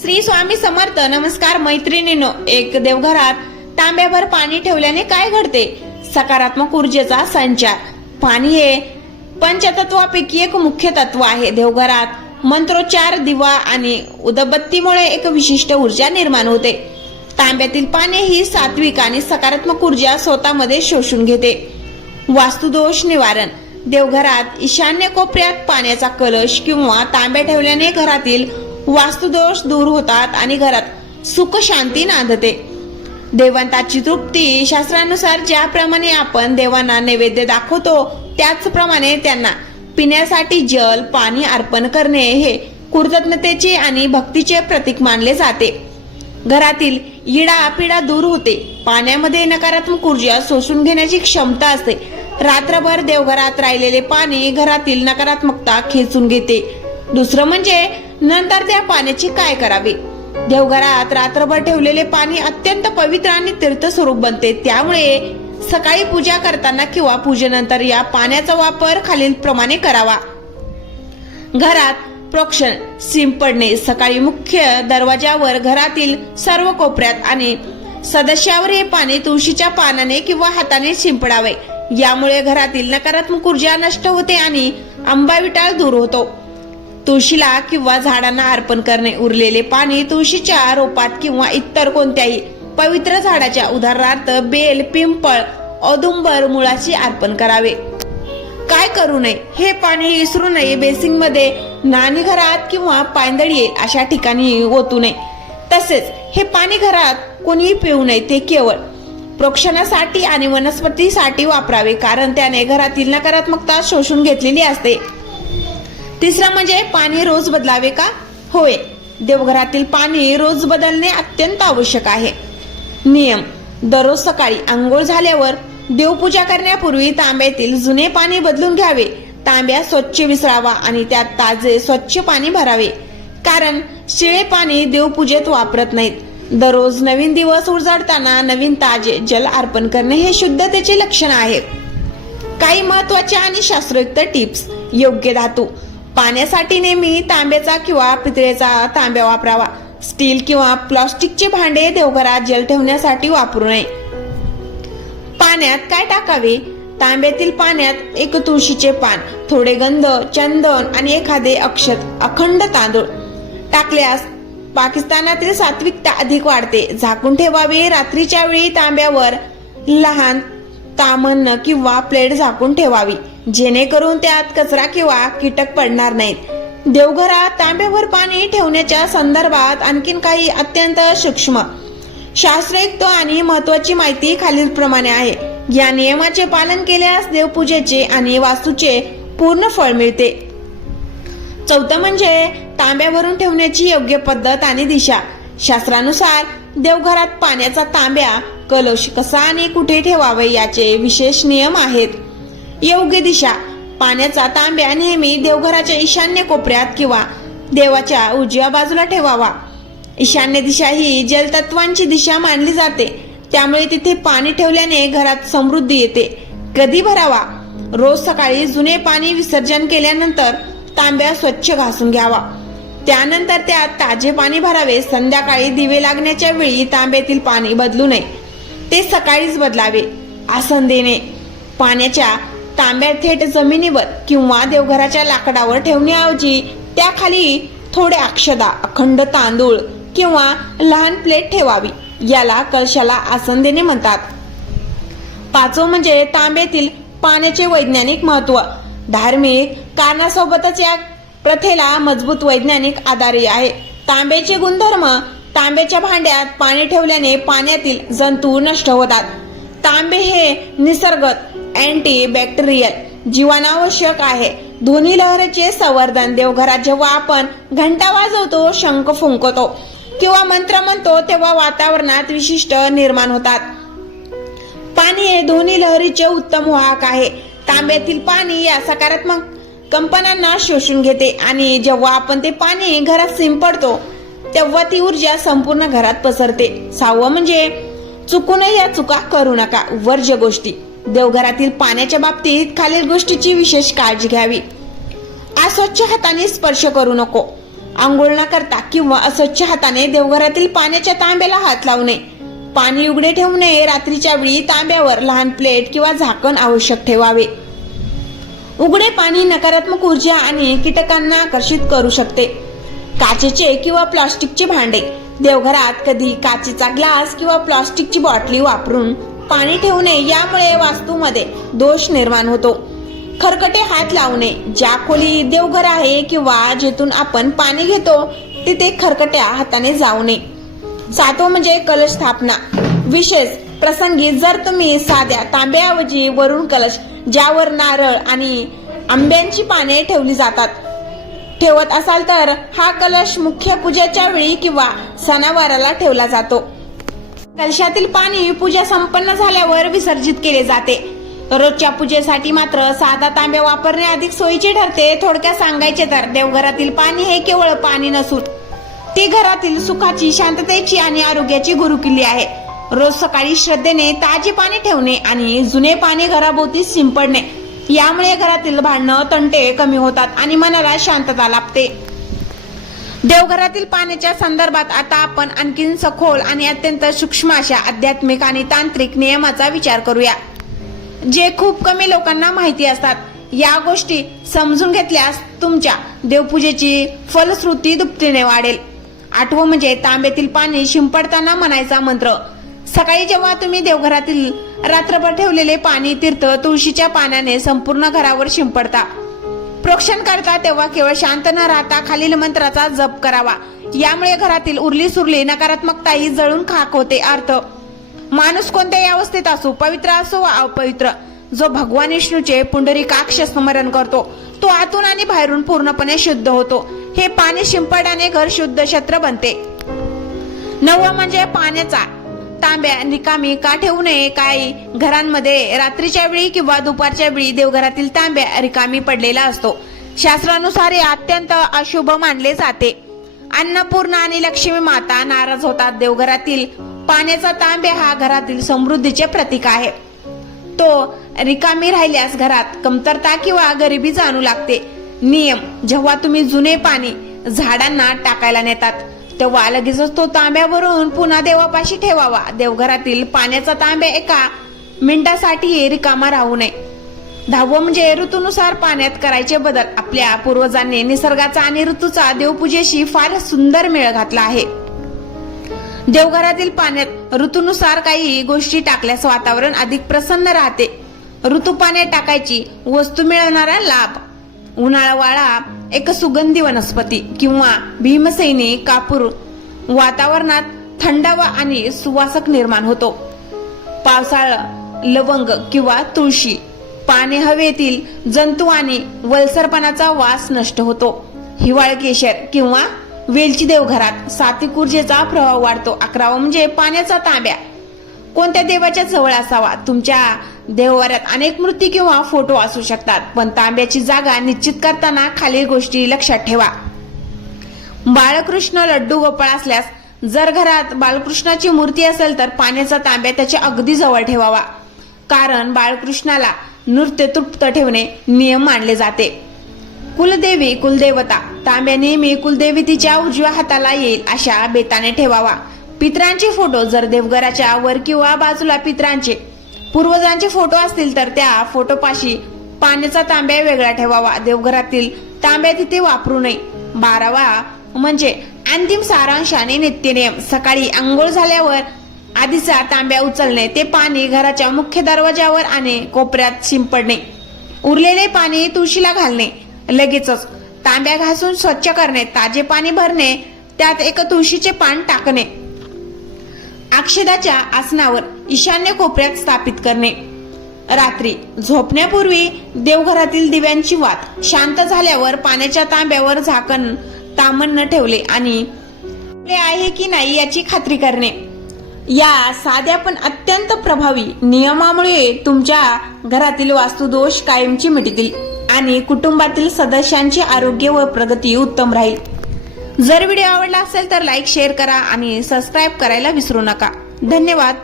श्री स्वामी समर्थ. नमस्कार मैत्रिणींनो, एक देवघरात तांब्याभर पाणी ठेवल्याने काय घडते? सकारात्मक ऊर्जेचा संचार. पाणी हे पंचतत्वापैकी एक मुख्य तत्व आहे. देवघरात मंत्रोच्चार, दिवा आणि उदबत्तीमुळे एक विशिष्ट ऊर्जा निर्माण होते. तांब्यातील पाणी ही सात्विक आणि सकारात्मक ऊर्जा स्वतःमध्ये शोषून घेते. वास्तुदोष निवारण. देवघरात ईशान्य कोपऱ्यात पाण्याचा कलश किंवा तांब्या ठेवल्याने घरातील वास्तुदोष दूर होतात आणि घरात सुख शांती नांदते. देवतांची तृप्ती. शास्त्रानुसार ज्याप्रमाणे आपण देवांना नैवेद्य दाखवतो त्याचप्रमाणे त्यांना पिण्यासाठी जल, पाणी अर्पण करणे हे कृतज्ञतेचे आणि भक्तीचे प्रतीक मानले जाते. घरातील इडा पिडा दूर होते. पाण्यामध्ये नकारात्मक ऊर्जा शोषून घेण्याची क्षमता असते. रात्रभर देवघरात राहिलेले पाणी घरातील नकारात्मकता खेचून घेते. दुसरं म्हणजे नंतर त्या पाण्याचे काय करावे? देवघरात रात्रभर ठेवलेले पाणी अत्यंत पवित्र आणि तीर्थस्वरूप बनते. त्यामुळे सकाळी पूजा करताना किंवा पूजेनंतर या पाण्याचा वापर खालील प्रमाणे करावा. घरात प्रोक्षण शिंपडणे. सकाळी मुख्य दरवाजावर, घरातील सर्व कोपऱ्यात आणि सदस्यावर हे पाणी तुळशीच्या पानाने किंवा हाताने शिंपडावे. यामुळे घरातील नकारात्मक ऊर्जा नष्ट होते आणि अंबाविटाळ दूर होतो. तुळशीला किंवा झाडांना अर्पण करणे. उरलेले पाणी तुळशीच्या रोपात किंवा इतर कोणत्याही पवित्र झाडाच्या, उदाहरणार्थ बेल, पिंपळ, औदुंबर मुळाची अर्पण करावे. काय करू नये? हे पाणी विसरू नये. बेसिंग मध्ये, न्हाणीघरात किंवा पायंदळी येईल अशा ठिकाणी ओतू नये. तसेच हे पाणी घरात कोणीही पिऊ नये. ते केवळ प्रोक्षणासाठी आणि वनस्पतीसाठी वापरावे, कारण त्याने घरातील नकारात्मकता शोषून घेतलेली असते. तिसरं म्हणजे पाणी रोज बदलावे का? होय, देवघरातील पाणी रोज बदलणे अत्यंत आवश्यक आहे. नियम: दररोज सकाळी आंघोळ झाल्यावर देवपूजा करण्यापूर्वी तांब्यातील जुने पाणी बदलून घ्यावे. तांब्या स्वच्छ विसळावा आणि त्यात ताजे स्वच्छ पाणी भरावे, कारण शिळे पाणी देवपूजेत वापरत नाहीत. दररोज नवीन दिवस उजाडताना नवीन ताजे जल अर्पण करणे हे शुद्धतेचे लक्षण आहे. काही महत्वाच्या आणि शास्त्रोक्त टिप्स. योग्य धातू. पाण्यासाठी नेहमी तांब्याचा किंवा पितळेचा तांब्या वापरावा. स्टील किंवा प्लास्टिकचे भांडे देवघरात जल ठेवण्यासाठी वापरू नये. पाण्यात काय टाकावे? तांब्यातील पाण्यात एक तुळशीचे पान, थोडे गंध, चंदन आणि एखादे अखंड तांदूळ टाकल्यास पाकिस्तानातील सात्विकता अधिक वाढते. झाकून ठेवावे. रात्रीच्या वेळी तांब्यावर लहान ताम्हण किंवा प्लेट झाकून ठेवावी, जेणेकरून त्यात कचरा किंवा कीटक पडणार नाहीत. देवघरात तांब्याभर पाणी ठेवण्याच्या संदर्भात आणखीन काही अत्यंत सूक्ष्म, शास्त्रोक्त आणि महत्वाची माहिती खालील प्रमाणे आहे. या नियमाचे पालन केल्यास देवपूजेचे आणि वास्तूचे पूर्ण फळ मिळते. चौथं म्हणजे तांब्या भरून ठेवण्याची योग्य पद्धत आणि दिशा. शास्त्रानुसार देवघरात पाण्याचा तांब्या, कलश कसा आणि कुठे ठेवावे याचे विशेष नियम आहेत. योग्य दिशा. पाण्याचा तांब्या नेहमी देवघराच्या ईशान्य कोपऱ्यात किंवा देवाच्या उजव्या बाजूला ठेवावा. ईशान्य दिशा ही जलतत्वांची दिशा मानली जाते, त्यामुळे तिथे पाणी ठेवल्याने घरात समृद्धी येते. कधी भरावा? रोज सकाळी जुने पाणी विसर्जन केल्यानंतर तांब्या स्वच्छ घासून घ्यावा. त्यानंतर त्यात ताजे पाणी भरावे. संध्याकाळी दिवे लागण्याच्या वेळी तांब्यातील पाणी बदलू नये. ते सकाळीच बदलावे. आसन देणे. पाण्याच्या तांब्या थेट जमिनीवर किंवा देवघराच्या लाकडावर ठेवण्याऐवजी त्याखाली थोडे अक्षदा, अखंड तांदूळ किंवा लहान प्लेट ठेवावी. याला कलशाला आसन देणे म्हणतात. पाचवं म्हणजे तांब्यातील पाण्याचे वैज्ञानिक महत्व. धार्मिक कारणासोबतच या प्रथेला मजबूत वैज्ञानिक आधारही आहे. तांब्याचे गुणधर्म. तांब्याच्या भांड्यात पाणी ठेवल्याने पाण्यातील जंतू नष्ट होतात. तांबे हे निसर्गत अँटीबॅक्टेरियल जीवनावश्यक आहे. ध्वनी लहरीचे संवर्धन. देवघरात जेव्हा आपण घंटा वाजवतो, शंख फुंकतो किंवा मंत्र म्हणतो तेव्हा वातावरणात विशिष्ट निर्माण होतात. पाणी हे ध्वनी लहरीचे उत्तम वाहक आहे. तांब्यातील पाणी या सकारात्मक कंपनांना शोषून घेते आणि जेव्हा आपण ते पाणी घरात शिंपडतो तेव्हा ती ऊर्जा संपूर्ण घरात पसरते. सहावं म्हणजे चुकूनही या चुका करू नका. वर्ज्य गोष्टी. देवघरातील पाण्याच्या बाबतीत खालील गोष्टीची विशेष काळजी घ्यावी. अस्वच्छ हाताने स्पर्श करू नको. आंघोळ न करता किंवा अस्वच्छ हाताने देवघरातील पाण्याच्या तांब्याला हात लावू नये. पाणी उघडे ठेवू नये. रात्रीच्या वेळी तांब्यावर लहान प्लेट किंवा झाकण आवश्यक ठेवावे. उघडे पाणी नकारात्मक ऊर्जा आणि कीटकांना आकर्षित करू शकते. काचेचे किंवा प्लास्टिकचे भांडे. देवघरात कधी काचेचा ग्लास किंवा प्लास्टिकची बाटली वापरून पाणी ठेवू नये. यामुळे वास्तूमध्ये दोष निर्माण होतो. खरकटे हात लावू नये. ज्या खोली देवघर आहे किंवा जिथून आपण पाणी घेतो तिथे खरकट्या हाताने जाऊ नये. 7 म्हणजे कलश स्थापना. विशेष प्रसंगी जर तुम्ही साध्या तांब्याऐवजी वरून कलश ज्यावर नारळ आणि आंब्यांची पाने ठेवली जातात ठेवत असाल तर हा कलश मुख्य पूजेच्या वेळी किंवा सणावाराला ठेवला जातो. कलशातील पाणी पूजा संपन्न झाल्यावर विसर्जित केले जाते. रोजच्या पूजेसाठी मात्र साधा तांब्या वापरणे अधिक सोयीचे ठरते. थोडक्यात सांगायचे तर देवघरातील पाणी हे केवळ पाणी नसून ती घरातील सुखाची, शांततेची आणि आरोग्याची गुरुकिल्ली आहे. रोज सकाळी श्रद्धेने ताजे पाणी ठेवणे आणि जुने पाणी घराभोवती शिंपडणे यामुळे घरातील भांडणं, तंटे कमी होतात आणि मनाला शांतता लाभते. देवघरातील पाण्याच्या संदर्भात आता आपण आणखीन सखोल आणि अत्यंत सूक्ष्म अशा आध्यात्मिक आणि तांत्रिक नियमाचा विचार करूया, जे खूप कमी लोकांना माहिती असतात. या गोष्टी समजून घेतल्यास तुमच्या देवपूजेची फलश्रुती दुपटीने वाढेल. 8 म्हणजे तांब्यातील पाणी शिंपडताना म्हणायचा मंत्र. सकाळी जेव्हा तुम्ही देवघरातील रात्रभर ठेवलेले पाणी तीर्थ तुळशीच्या पाण्याने संपूर्ण घरावर शिंपडता, प्रोक्षण करता, तेव्हा केवळ शांत न राहता खालील मंत्राचा जप करावा. यामुळे घरातील उरली सुरली नकारात्मकताही जळून खाक होते. अर्थ: माणूस कोणत्याही अवस्थेत असो, पवित्र असो वा अपवित्र, जो भगवान विष्णूचे पुंडरीकाक्ष स्मरण करतो तो आतून आणि बाहेरून पूर्णपणे शुद्ध होतो. हे पाणी शिंपडल्याने घर शुद्ध क्षेत्र बनते. 9 म्हणजे पाण्याचा तांब्या रिकामी का ठेवू नये. काही घरांमध्ये रात्रीच्या वेळी किंवा दुपारच्या वेळी देवघरातील तांब्या रिकामी पडलेला असतो. शास्त्रानुसार हे अत्यंत अशुभ मानले जाते. अन्नपूर्णा आणि लक्ष्मी माता नाराज होतात. देवघरातील पाण्याचा तांब्या हा घरातील समृद्धीचे प्रतीक आहे. तो रिकामी राहिल्यास घरात कमतरता किंवा गरिबी जाणू लागते. नियम: जेव्हा तुम्ही जुने पाणी झाडांना टाकायला नेतात तेव्हा लगेचच तो तांब्यावरून पुन्हा देवापाशी ठेवावा. देवघरातील पाण्याचा तांब्या एका मिनिटासाठी रिकामा राहू नये. 10 म्हणजे ऋतूनुसार पाण्यात करायचे बदल. आपल्या पूर्वजांनी निसर्गाचा आणि ऋतूचा देवपूजेशी फार सुंदर मेळ घातला आहे. देवघरातील पाण्यात ऋतूनुसार काही गोष्टी टाकल्यास वातावरण अधिक प्रसन्न राहते. ऋतू पाण्यात टाकायची वस्तू मिळवणारा लाभ: उन्हाळा एक सुगंधी वनस्पती किंवा भीमसेनी कापूर वातावरणात थंडावा आणि सुवासक निर्माण होतो. पावसाळा लवंग किंवा तुळशी पाने हवेतील जंतू आणि वलसरपणाचा वास नष्ट होतो. हिवाळी केशर किंवा वेलची देवघरात सात्विक ऊर्जेचा प्रभाव वाढतो. 11 म्हणजे पाण्याचा तांब्या कोणत्या देवाच्या जवळ असावा. तुमच्या देवघरात अनेक मूर्ती किंवा फोटो असू शकतात, पण तांब्याची जागा निश्चित करताना खालील गोष्टी लक्षात ठेवा. बाळकृष्ण लड्डू गोपाळ असल्यास जर घरात बाळकृष्णाची मूर्ती असेल तर पाण्याचा तांब्या त्याच्या अगदी जवळ ठेवावा, कारण बाळकृष्णाला नृत्य तृप्त ठेवणे नियम मानले जाते. कुलदेवी कुलदेवता तांब्या नेहमी कुलदेवतीच्या उजव्या हाताला येईल अशा बेताने ठेवावा. पितरांचे फोटो जर देवघराच्या वर किंवा बाजूला पितरांचे पूर्वजांचे फोटो असतील तर त्या फोटोपाशी पाण्याचा तांब्या वेगळा ठेवावा. देवघरातील तांब्या तिथे वापरू नये. 12 म्हणजे अंतिम सारांश आणि नित्यनियम. सकाळी आंघोळ झाल्यावर आधीचा तांब्या उचलणे, ते पाणी घराच्या मुख्य दरवाजावर आणि कोपऱ्यात शिंपडणे. उरलेले पाणी तुळशीला घालणे. लगेचच तांब्या घासून स्वच्छ करणे. ताजे पाणी भरणे, त्यात एक तुळशीचे पान टाकणे. अक्षदाच्या आसनावर ईशान्य कोपऱ्यात स्थापित करणे. रात्री झोपण्यापूर्वी देवघरातील दिव्यांची वात शांत झाल्यावर पाण्याच्या तांब्यावर झाकण तामण न ठेवले आणि आहे की नाही याची खात्री करणे. या साध्या पण अत्यंत प्रभावी नियमामुळे तुमच्या घरातील वास्तुदोष कायमची मिटतील आणि कुटुंबातील सदस्यांचे आरोग्य व प्रगती उत्तम राहील. जर व्हिडिओ आवडला असेल तर लाईक, शेअर करा आणि सबस्क्राईब करायला विसरू नका. धन्यवाद.